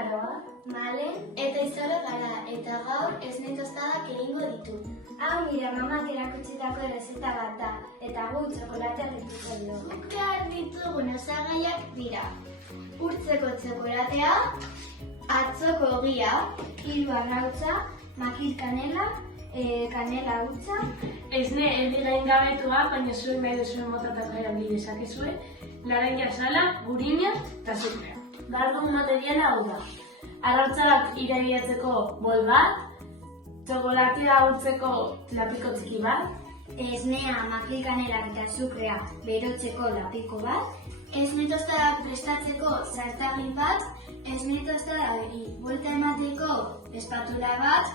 Aroa, Malen eta Izaro gara, eta gaur esne tostadak egingo ditu. hau nire mamak erakutsitako errezeta bat da, eta gu txokolatea dituko dugu. Guk behar ditugun osagaiak dira. Urtzeko txokolatea, atzoko ogia, Hiru arrautza, makil kanela, kanela hutsa, Esne erdigain gabetua, baina zuen nahi duzuen motatak erabili dezakezue, laranja sala, gurina eta azukrea. Behar dugun materiala hau da. Arrautzak irabiatzeko bol bat, txokolatea urtzeko lapiko txiki bat, esnea, makil kanelak eta azukrea berotzeko lapiko bat, esne tostadak prestatzeko zartagin bat, esne tostadari buelta emateko espatula bat,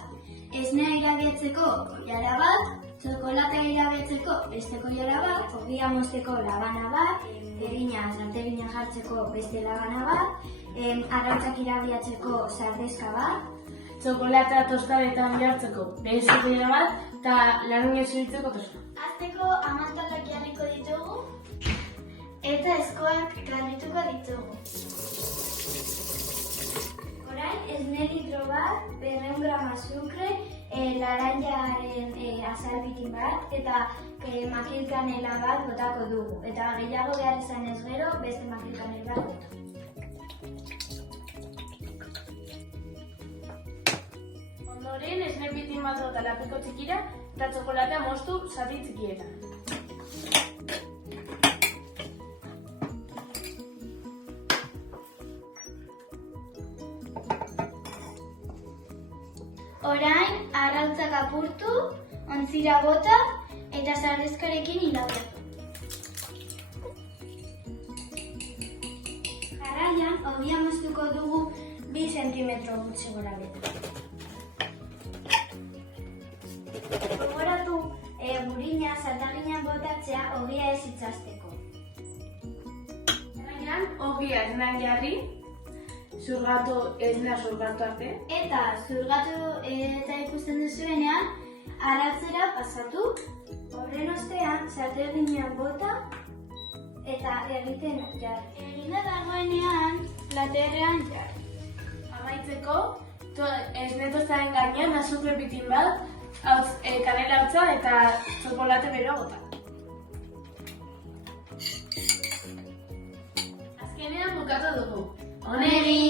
esnea irabiatzeko koilara bat, txokolatea irabiatzeko beste koilara bat, ogia mozteko labana bat, egina sartegina jartzeko beste labana bat, arrautzak irabiatzeko sardexka bat, txokolatea tostadetan jartzeko beste koilara bat, eta laranja zuritzeko tosta. Azteko amantakak jarriko ditugu, eta eskoak garrituko ditugu. Orain, esne litro bat, 200 grama azukre, laranjaren azalbitin bat, eta makil kanela bat botako dugu. Eta gehiago behar izan ez gero, beste makil kanela bat botu. Ondoren, esne pitin bat bota lapiko txikira, eta txokolatea moztu zati txikietan. Orain, arrautzak apurtu, ontzira bota eta sardexkarekin hilabatu. Jarraian, ogia moztuko dugu 2 zentimetro gutxi gora bete. Gogoratu, gurina zartaginan botatzea ogia ez itzazteko. Jarraian, ogia esnean jarri, esnea zurgatu arte. Eta zurgatu eta ikusten duzuenean, arautzera pasatu. Horren ostean, zartaginan bota eta egiten jarri. Eginda dagoenean, platerrean jarri. Amaitzeko, esne tostaren gainean azukre pitin bat, kanela hutsa eta txokolate beroa bota. Azkenean bukatu dugu. Onegi!